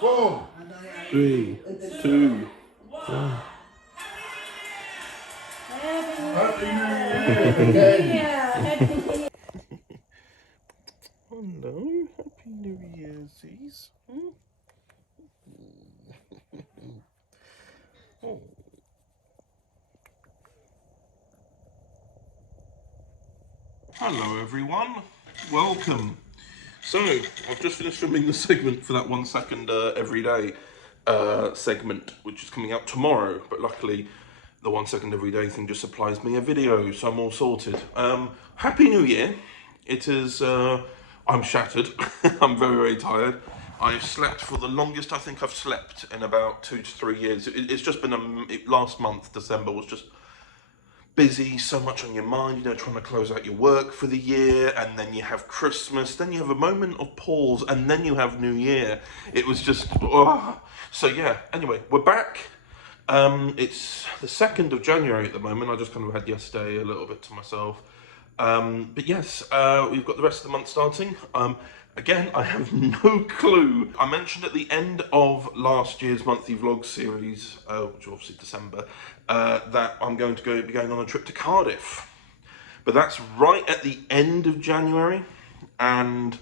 4, 3, 2, 1. Happy New Year! Hello, Happy New Yearsies. Oh. Hello everyone, welcome. So, I've just finished filming the segment for that 1 second everyday segment, which is coming out tomorrow, but luckily the 1 second everyday thing just supplies me a video, so I'm all sorted. Happy New Year. It is, I'm shattered. I'm very, very tired. I've slept for the longest I think I've slept in about 2 to 3 years. It's just been, last month, December, was just busy, so much on your mind, you know, trying to close out your work for the year, and then you have Christmas, then you have a moment of pause, and then you have New Year. It was just, oh. So yeah, anyway, we're back. It's the 2nd of January at the moment. I just kind of had yesterday a little bit to myself. But yes, we've got the rest of the month starting. Again, I have no clue. I mentioned at the end of last year's monthly vlog series, which was obviously December, that I'm going to be going on a trip to Cardiff. But that's right at the end of January, and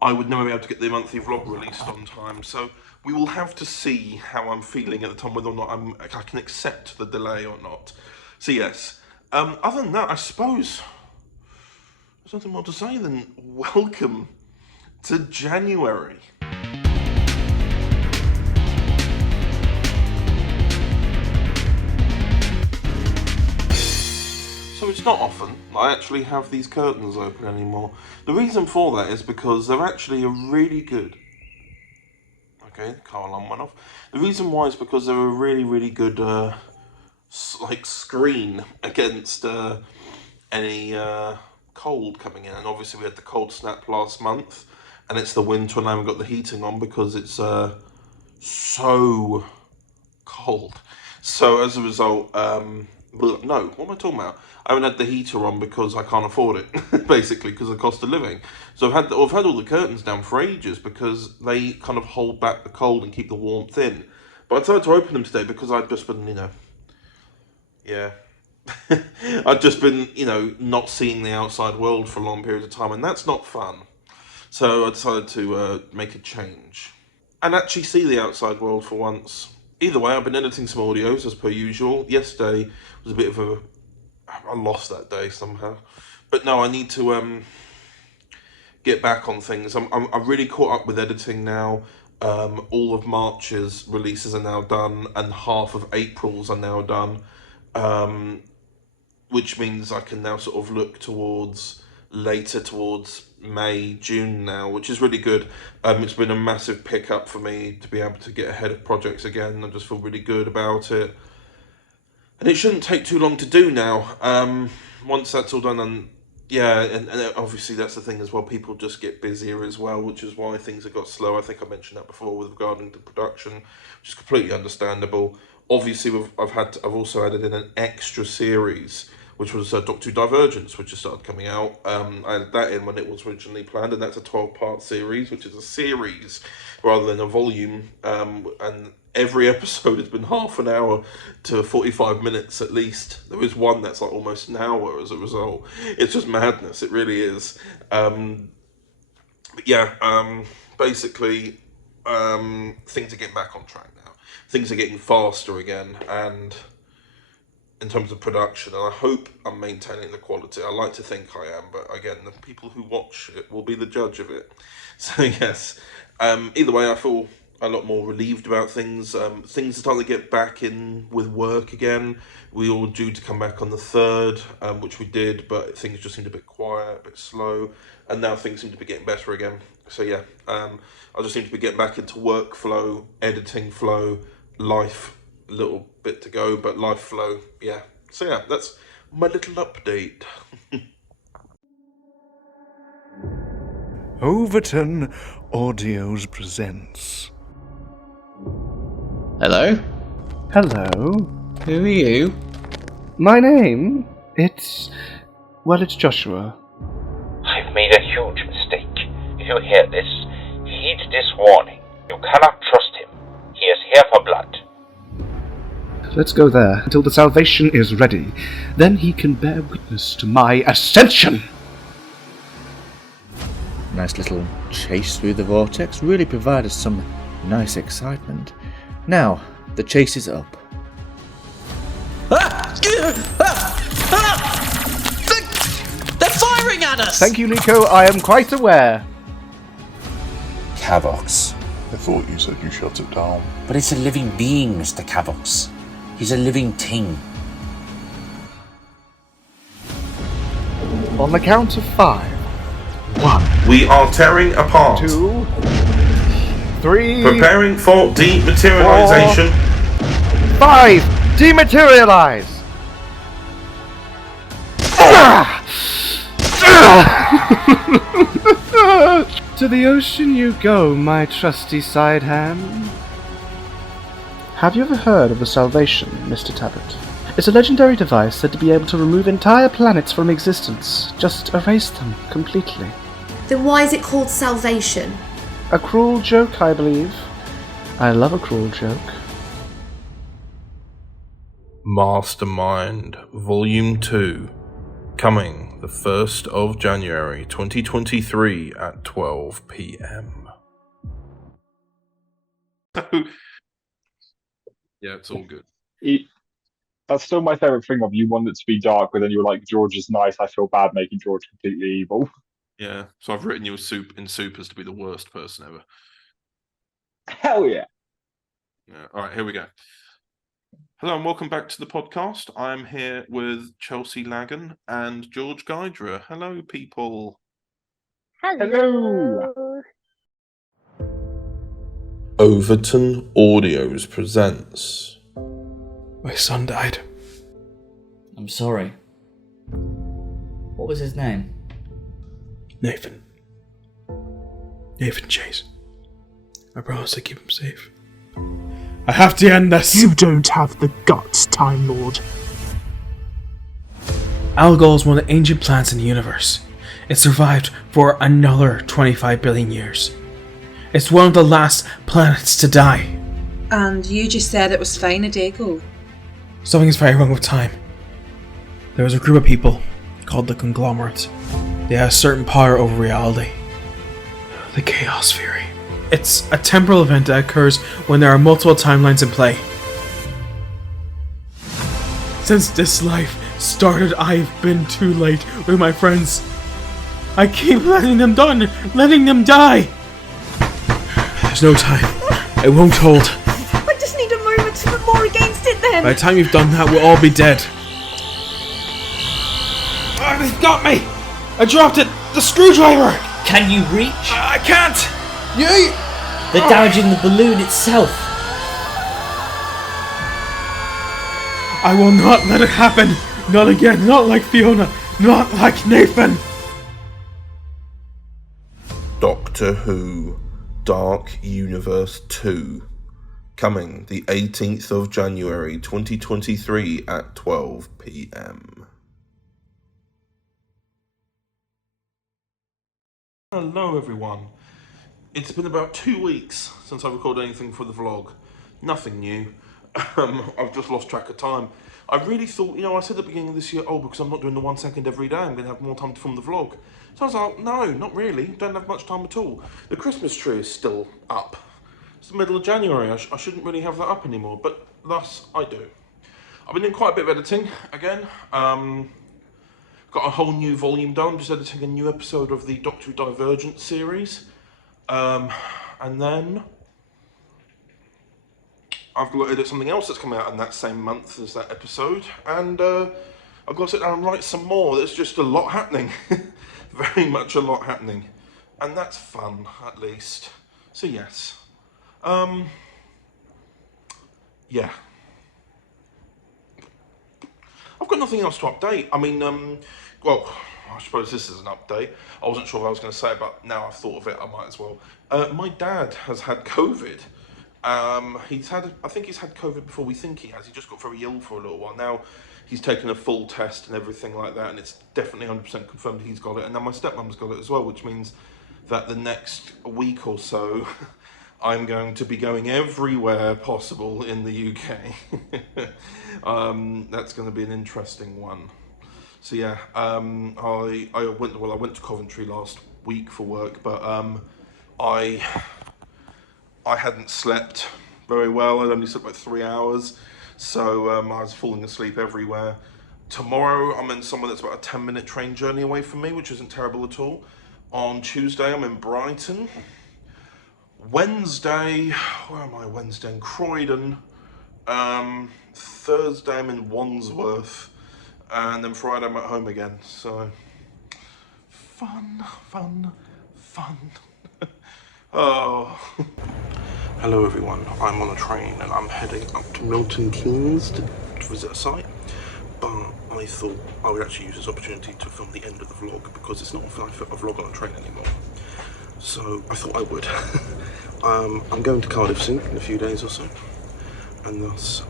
I would never be able to get the monthly vlog released on time. So we will have to see how I'm feeling at the time, whether or not I can accept the delay or not. So yes, other than that, I suppose there's nothing more to say than welcome to January. So it's not often I actually have these curtains open anymore. The reason for that is because they're actually a really good... Okay, car alarm went off. The reason why is because they're a really, really good like screen against any cold coming in. And obviously we had the cold snap last month, and it's the winter and I haven't got the heating on because it's so cold. So as a result, no, what am I talking about? I haven't had the heater on because I can't afford it, basically, because of the cost of living. So I've had all the curtains down for ages because they kind of hold back the cold and keep the warmth in. But I decided to open them today because I've just been, you know, yeah. I've just been, you know, not seeing the outside world for a long period of time, and that's not fun. So I decided to make a change and actually see the outside world for once. Either way, I've been editing some audios as per usual. Yesterday was a bit of a... I lost that day somehow. But no, I need to get back on things. I'm really caught up with editing now. All of March's releases are now done, and half of April's are now done. Which means I can now sort of look towards May, June now, which is really good. It's been a massive pickup for me to be able to get ahead of projects again. I just feel really good about it. And it shouldn't take too long to do now. Once that's all done, and yeah, and obviously that's the thing as well, people just get busier as well, which is why things have got slow. I think I mentioned that before with regarding to production, which is completely understandable. Obviously, I've also added in an extra series, which was Doctor Who Divergence, which has started coming out. I added that in when it was originally planned, and that's a 12-part series, which is a series rather than a volume. And every episode has been half an hour to 45 minutes at least. There is one that's like almost an hour as a result. It's just madness, it really is. But yeah, basically, things are getting back on track now. Things are getting faster again, and in terms of production, and I hope I'm maintaining the quality. I like to think I am, but again, the people who watch it will be the judge of it. So yes, either way, I feel a lot more relieved about things. Things are starting to get back in with work again. We all due to come back on the 3rd, which we did, but things just seemed a bit quiet, a bit slow, and now things seem to be getting better again. So yeah, I just seem to be getting back into workflow, editing flow, life. A little bit to go, but life flow, yeah. So yeah, that's my little update. Overton Audios presents. Hello? Hello. Who are you? My name? It's Joshua. huge mistake. If you hear this, heed this warning. You cannot trust him. He is here for blood. Let's go there until the salvation is ready. Then he can bear witness to my ascension! Nice little chase through the vortex really provided some nice excitement. Now, the chase is up. They're firing at us! Thank you, Nico, I am quite aware. Cavox. I thought you said you shut it down. But it's a living being, Mr. Cavox. He's a living thing. On the count of 5. 1, We are tearing apart. 2, 3, Preparing for dematerialization. 5! Dematerialize! To the ocean you go, my trusty side hand. Have you ever heard of the Salvation, Mr. Talbot? It's a legendary device said to be able to remove entire planets from existence. Just erase them completely. Then why is it called salvation? A cruel joke, I believe. I love a cruel joke. Mastermind Volume 2, coming the 1st of January 2023 at 12 p.m. Yeah, it's all good. That's still my favourite thing of you want it to be dark, but then you're like, George is nice, I feel bad making George completely evil. Yeah, so I've written you in supers to be the worst person ever. Hell yeah. Yeah. All right, here we go. Hello and welcome back to the podcast. I'm here with Chelsea Lagan and George Guidra. Hello, people. Hello. Overton Audios presents. My son died. I'm sorry. What was his name? Nathan. Nathan Chase. I promise to keep him safe. I have to end this! You don't have the guts, Time Lord. Algol is one of the ancient plants in the universe. It survived for another 25 billion years. It's one of the last planets to die. And you just said it was fine a day ago. Something is very wrong with time. There was a group of people called the Conglomerates. They had a certain power over reality. The Chaos Fury. It's a temporal event that occurs when there are multiple timelines in play. Since this life started, I've been too late with my friends. I keep letting them die. There's no time. It won't hold. I just need a moment to put more against it then. By the time you've done that, we'll all be dead. Oh, they've got me! I dropped it! The screwdriver! Can you reach? I can't! Yay! They're damaging the balloon itself. I will not let it happen! Not again, not like Fiona, not like Nathan! Doctor Who Dark Universe 2, coming the 18th of January 2023 at 12 p.m. Hello everyone. It's been about 2 weeks since I recorded anything for the vlog. Nothing new. I've just lost track of time. I really thought, I said at the beginning of this year, because I'm not doing the 1 second every day, I'm going to have more time to film the vlog. So I was like, no, not really. Don't have much time at all. The Christmas tree is still up. It's the middle of January. I shouldn't really have that up anymore, but thus I do. I've been doing quite a bit of editing again. Got a whole new volume done. Just editing a new episode of the Doctor Who Divergence series. And then I've got to edit something else that's come out in that same month as that episode. And I've got to sit down and write some more. There's just a lot happening. Very much a lot happening. And that's fun, at least. So yes. Yeah. I've got nothing else to update. I mean, well, I suppose this is an update. I wasn't sure what I was going to say, but now I've thought of it, I might as well. My dad has had COVID. I think he's had COVID before we think he has. He just got very ill for a little while. Now, he's taken a full test and everything like that, and it's definitely 100% confirmed he's got it. And now my stepmom's got it as well, which means that the next week or so, I'm going to be going everywhere possible in the UK. That's going to be an interesting one. So yeah, I went to Coventry last week for work, but I hadn't slept very well. I'd only slept like 3 hours, so I was falling asleep everywhere. Tomorrow I'm in somewhere that's about a 10-minute train journey away from me, which isn't terrible at all. On Tuesday I'm in Brighton. Wednesday, where am I? Wednesday in Croydon. Thursday I'm in Wandsworth. And then Friday I'm at home again, so fun. Oh. Hello everyone, I'm on a train and I'm heading up to Milton Keynes to visit a site, but I thought I would actually use this opportunity to film the end of the vlog, because it's not often I film a vlog on a train anymore, so I thought I would. I'm going to Cardiff soon, in a few days or so, and thus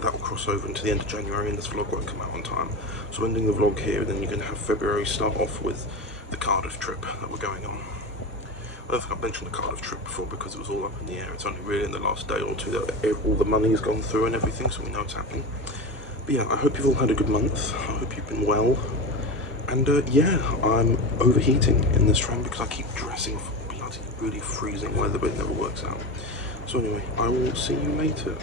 that will cross over into the end of January and this vlog won't come out on time. So ending the vlog here, and then you're going to have February start off with the Cardiff trip that we're going on. I don't think I've mentioned the Cardiff trip before because it was all up in the air. It's only really in the last day or two that all the money's gone through and everything, so we know it's happening. But yeah, I hope you've all had a good month. I hope you've been well. And yeah, I'm overheating in this train because I keep dressing for bloody really freezing weather, but it never works out. So anyway, I will see you later.